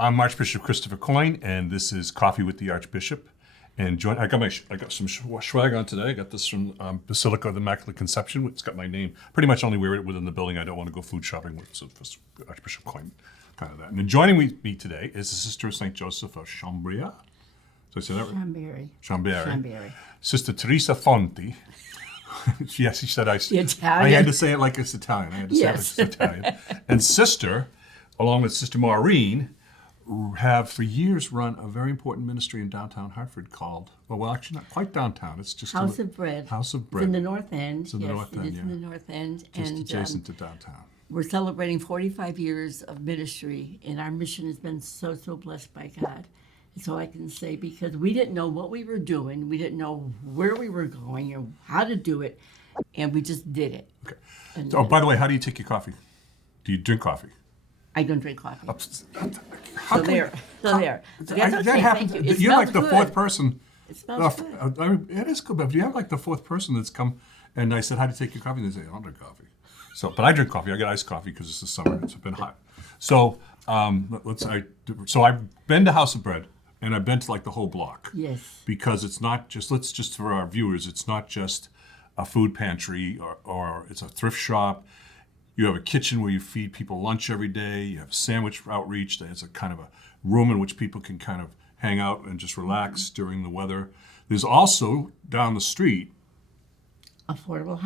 I'm Archbishop Christopher Coyne, and this is Coffee with the Archbishop. And I got some swag on today. I got this from Basilica of the Immaculate Conception. It's got my name. Pretty much only wear it within the building. I don't want to go food shopping with, so Archbishop Coyne, kind of that. And joining me today is the Sister of St. Joseph of Chambéry. So I say that right? Chambéry. Sister Theresa Fonti. Yes, she said I had to say it like it's Italian. I had to say it like it's Italian. And Sister, along with Sister Maureen, have for years run a very important ministry in downtown Hartford called, well, actually not quite downtown. It's just House of Bread. House of Bread. It's in the North End. It's in the North End, in the North End. Just adjacent to downtown. We're celebrating 45 years of ministry, and our mission has been so blessed by God. That's all I can say, because we didn't know what we were doing. We didn't know where we were going or how to do it, and we just did it. Okay. And, by the way, how do you take your coffee? Do you drink coffee? I don't drink coffee. There. Okay, happens. thank you. You're like the fourth person. It smells good. It is good, but you're like the fourth person that's come, and I said, how do you take your coffee? And they say, I don't drink coffee. So, but I drink coffee. I get iced coffee because it's the summer. It's been hot. So, so I've been to House of Bread, and I've been to like the whole block. Yes. Because it's not just for our viewers, it's not just a food pantry or it's a thrift shop. You have a kitchen where you feed people lunch every day. You have sandwich outreach. There's a kind of a room in which people can kind of hang out and just relax during the weather. There's also down the street affordable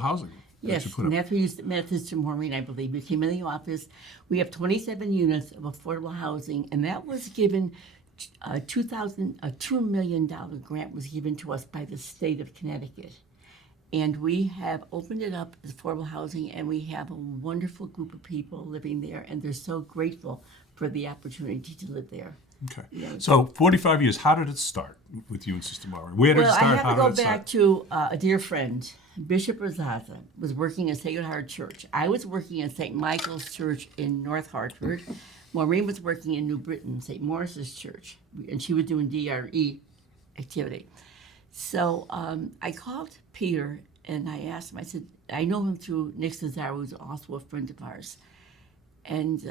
housing. Yes, and that's where you met Sister Maureen, I believe. You came in the office. We have 27 units of affordable housing, and that was given a $2 million grant was given to us by the state of Connecticut. And we have opened it up as affordable housing, and we have a wonderful group of people living there, and they're so grateful for the opportunity to live there. Okay. Yeah. So 45 years, how did it start with you and Sister Maureen? Where did it start? I have to go back to a dear friend. Bishop Razaza was working at Sacred Heart Church. I was working at St. Michael's Church in North Hartford. Maureen was working in New Britain, St. Maurice's Church, and she was doing DRE activity. So I called Peter and I asked him, I said, I know him through Nick Cesaro, who's also a friend of ours. And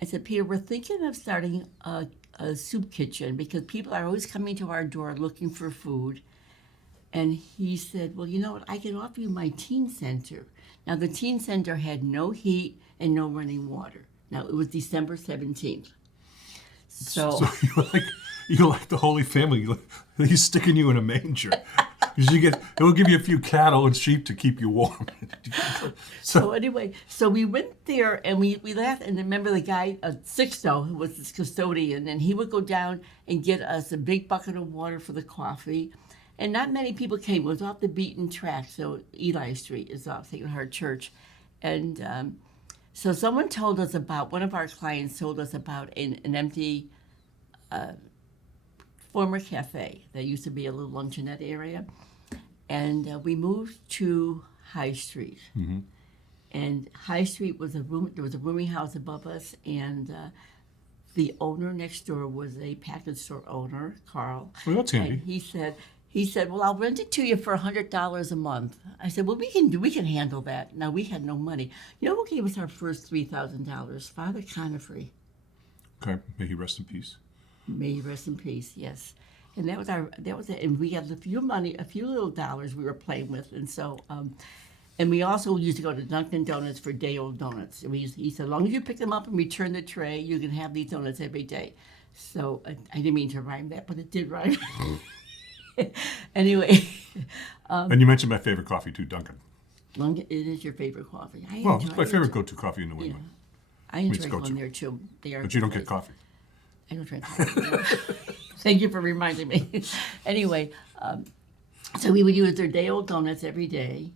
I said, Peter, we're thinking of starting a soup kitchen because people are always coming to our door looking for food. And he said, well, you know what, I can offer you my teen center. Now, the teen center had no heat and no running water. Now, it was December 17th. So you're like the Holy Family. He's sticking you in a manger. It will give you a few cattle and sheep to keep you warm. So anyway, so we went there and we laughed. And remember the guy, Sixto, who was this custodian, and he would go down and get us a big bucket of water for the coffee. And not many people came. It was off the beaten track. So Eli Street is off Sacred Heart Church. And so someone told us about, one of our clients told us about an empty former cafe that used to be a little luncheonette area. And we moved to High Street. Mm-hmm. And High Street was there was a rooming house above us, and the owner next door was a package store owner, Carl. Well, that's handy. And he said, well, I'll rent it to you for $100 a month. I said, well, we can handle that. Now, we had no money. You know who gave us our first $3,000? Father Conifrey. Okay, may he rest in peace. May he rest in peace, yes. And that was it. And we had a few little dollars we were playing with. And so, and we also used to go to Dunkin' Donuts for day-old donuts. And he said, as long as you pick them up and return the tray, you can have these donuts every day. So I didn't mean to rhyme that, but it did rhyme. Anyway. And you mentioned my favorite coffee too, Dunkin'. Dunkin', it is your favorite coffee. It's my favorite go-to coffee in New England. I enjoy going there too. But you don't get coffee. I don't drink coffee. Thank you for reminding me. Anyway, so we would use their day-old donuts every day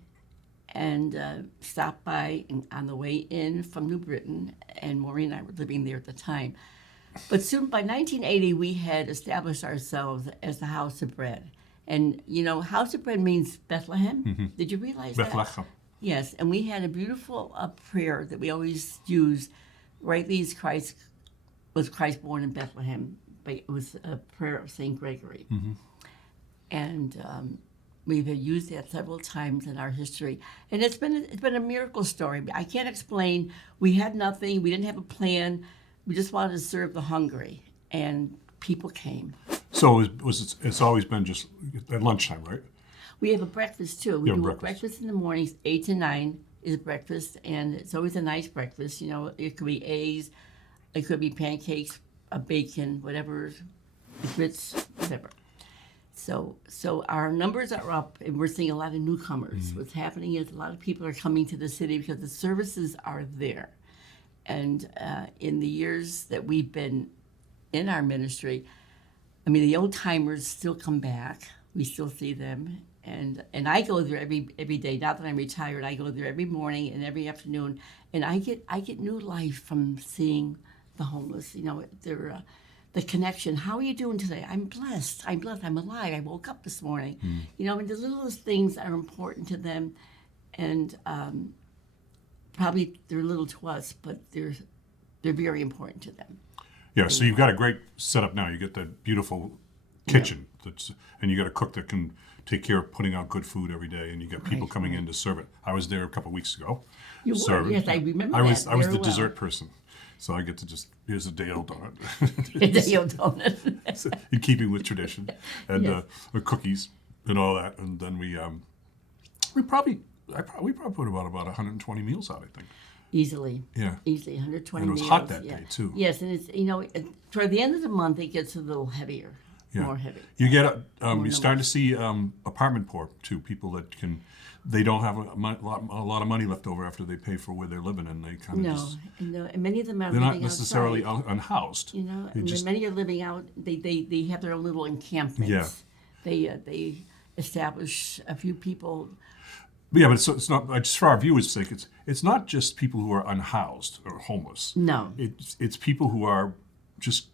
and stop by on the way in from New Britain, and Maureen and I were living there at the time. But soon, by 1980, we had established ourselves as the House of Bread. And, you know, House of Bread means Bethlehem. Mm-hmm. Did you realize that? Bethlehem. Yes, and we had a beautiful prayer that we always use. Rightly was Christ born in Bethlehem, but it was a prayer of St. Gregory. Mm-hmm. And we've used that several times in our history. And it's been a miracle story. I can't explain. We had nothing. We didn't have a plan. we just wanted to serve the hungry, and people came. So it's always been just at lunchtime, right? We have a breakfast too. We You have do a breakfast. breakfast in the mornings, 8 to 9 is breakfast, and it's always a nice breakfast. You know, it could be eggs, it could be pancakes, a bacon, whatever, grits, whatever. So our numbers are up, and we're seeing a lot of newcomers. What's happening is a lot of people are coming to the city because the services are there. And in the years that we've been in our ministry, I mean, the old timers still come back. We still see them, and I go there every day. Now that I'm retired, I go there every morning and every afternoon, and I get new life from seeing the homeless. You know, they're the connection. How are you doing today? I'm blessed. I'm blessed. I'm alive. I woke up this morning. You know, and the littlest things are important to them, and probably they're little to us, but they're very important to them. Yeah, so you've got a great setup now. You get that beautiful kitchen, and you got a cook that can take care of putting out good food every day, and you got people coming in to serve it. I was there a couple of weeks ago. You were? serving. Yes, I remember I was that I was very the well. dessert person, so I get to just here's a day-old donut, It's a Yo donut. So, in keeping with tradition, and Yes. cookies and all that, and then we probably put about 120 meals out, I think. Easily. Yeah. Easily, 120 And it was meals. hot that yeah. day, too. Yes, and it's, toward the end of the month, it gets a little heavier, more heavy. You get you're starting to numbers. see apartment poor too. People that they don't have a lot of money left over after they pay for where they're living, and they kind of No, just and many of them are they're living not necessarily outside. unhoused. You know, They and just many are living out. They have their own little encampments. Yeah. They establish a few people. yeah, but it's not just for our viewers' sake. It's not just people who are unhoused or homeless. No. It's people who are just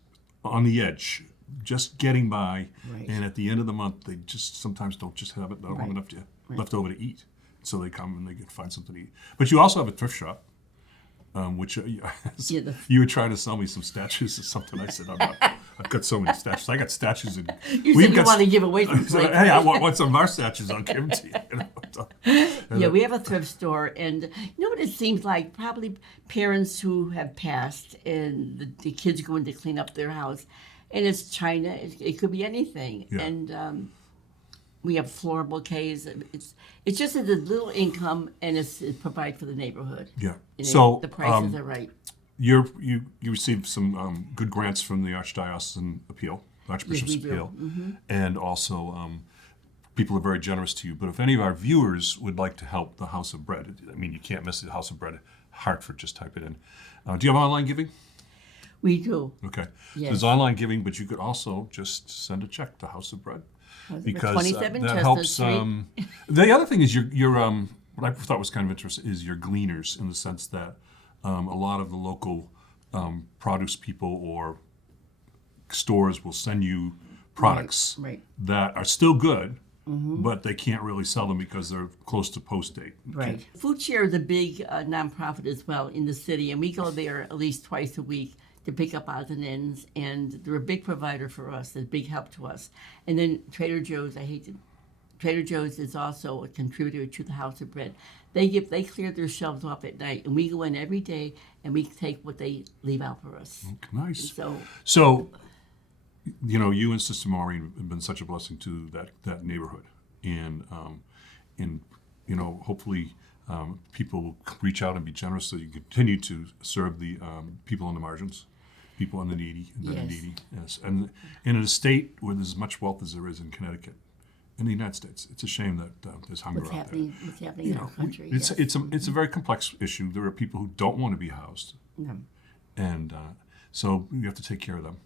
on the edge, just getting by, Right. and at the end of the month, they just sometimes don't have Right. enough left over to eat. So they come and they find something to eat. But you also have a thrift shop, which the- you were trying to sell me some statues or something. I said, I've got so many statues. I got statues, and You said you want to give away some So, places. hey, I want some of our statues. I'll give them to you. Yeah, we have a thrift store, and you know what it seems like? Probably parents who have passed, and the kids going to clean up their house, and it's china. It could be anything, Yeah. and we have floral bouquets. It's just a little income, and it provides for the neighborhood. Yeah. And So the prices are right. you received some good grants from the Archdiocesan Appeal, Archbishop's we do. Appeal, and also people are very generous to you. But if any of our viewers would like to help the House of Bread, I mean, you can't miss the House of Bread, Hartford. Just type it in. Do you have online giving? We do. Okay. Yes. So there's online giving, but you could also just send a check to House of Bread. Because 27 that Chestnut helps. Street. The other thing is your what I thought was kind of interesting is your gleaners, in the sense that a lot of the local produce people or stores will send you products Right. that are still good, but they can't really sell them because they're close to post date. Right. Food Share is a big nonprofit as well in the city, and we go there at least twice a week to pick up odds and ends, and they're a big provider for us, a big help to us. And then Trader Joe's, Trader Joe's is also a contributor to the House of Bread. They clear their shelves off at night, and we go in every day and we take what they leave out for us. Nice. So You and Sister Maureen have been such a blessing to that neighborhood, and hopefully people will reach out and be generous, so you continue to serve the people on the margins, people on the needy, and the Yes. needy. Yes, and in a state where there's as much wealth as there is in Connecticut, in the United States, it's a shame that there's hunger what's out there. happening in our country? It's yes. it's a very complex issue. There are people who don't want to be housed, No. and so you have to take care of them.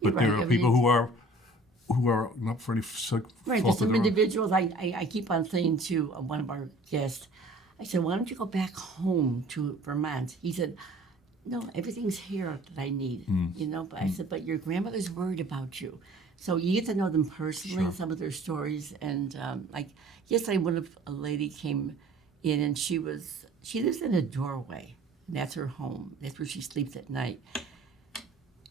You're But there right. are I people mean, who are not for any Right, fault there's of some their own. individuals, I keep on saying to one of our guests, I said, why don't you go back home to Vermont? He said, no, everything's here that I need, But I said, but your grandmother's worried about you. So you get to know them personally, some of their stories. And yesterday, a lady came in, and she lives in a doorway. And that's her home. That's where she sleeps at night.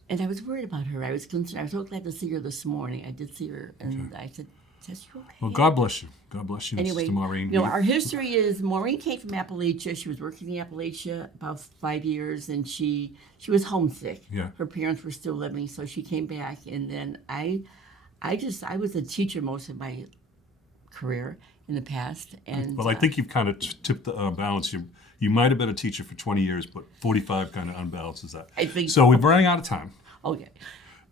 And I was worried about her. I was concerned. I was so glad to see her this morning. I did see her, and I said, Says, you okay? Well, God bless you. God bless you, Anyway, Sister Maureen. our history is Maureen came from Appalachia. She was working in Appalachia about 5 years, and she was homesick. Yeah. Her parents were still living, so she came back. And then I was a teacher most of my career in the past. And Well, I think you've kind of tipped the balance. You might have been a teacher for 20 years, but 45 kind of unbalances that. I think so. We're running out of time. okay.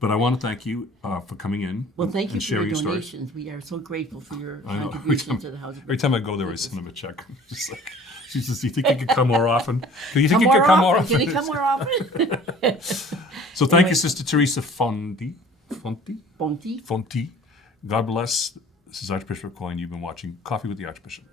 But I want to thank you for coming in Well, thank you and for sharing your your story. donations. We are so grateful for your I know. contribution to the house. Every time I go there, I send them a check. Just like, she says, "Do you think you could come more often? Do you think Come you more could come more often. often?" Can you come more often? So thank you, Sister Theresa Fonti. Fonti. Fonti. God bless. This is Archbishop Coyne. You've been watching Coffee with the Archbishop.